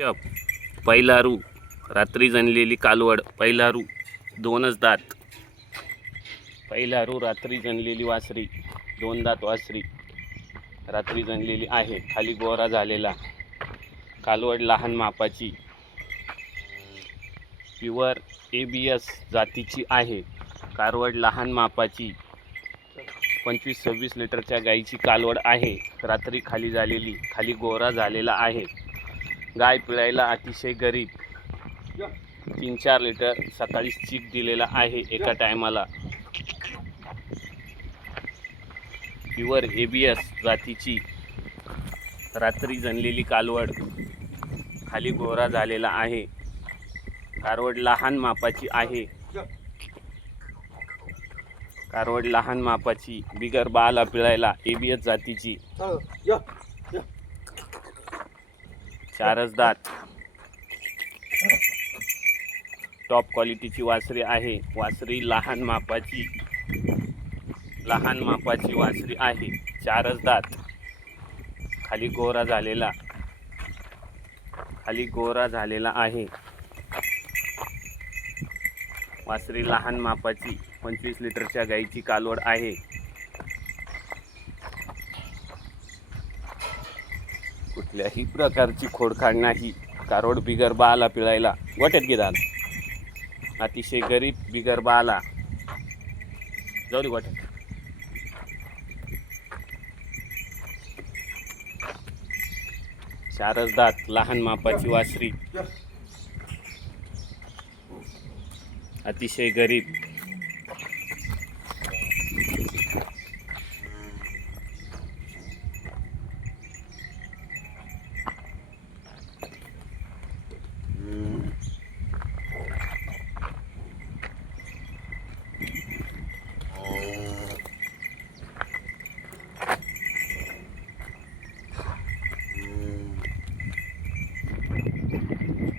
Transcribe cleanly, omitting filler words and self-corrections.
पहिलारू रात्री जनलेली कालवड. पहिलारू दोनच दात. पहिलारू रात्री जनलेली वासरी, दोन दात वासरी रात्री जनलेली आहे. खाली गोरा झालेला. कालवड लहान मापाची, प्युअर ABS जातीची आहे. कारवड लहान मापाची 25-26 लिटरच्या गाईची कालवड आहे. रात्री खाली झालेली, खाली गोरा झालेला आहे. गाय पिळायला अतिशय गरीब. 3-4 लिटर सकाळी चीक दिलेला आहे एका टायमाला. प्युअर ABS जातीची रात्री जनलेली कालवड, खाली गोरा झालेला आहे. कारवड लहान मापाची आहे. कारवड लहान मापाची, बिगर बाला पिळायला ABS जातीची, 4च दात. टॉप क्वालिटीची वासरी आहे. वासरी लहान मापाची वासरी आहे. 4च दात. खाली गोरा झालेला आहे. वासरी लहान मापाची 25 लिटरच्या गाईची कालवड आहे. कुठल्याही प्रकारची खोडखाड नाही. कारवड बिगर बाला पिळायला. गोट्यात घे दादा. अतिशय गरीब, बिगर बाला. जाऊ दे गोट्यात. 4च दात. लहान मापाची वासरी, अतिशय गरीब.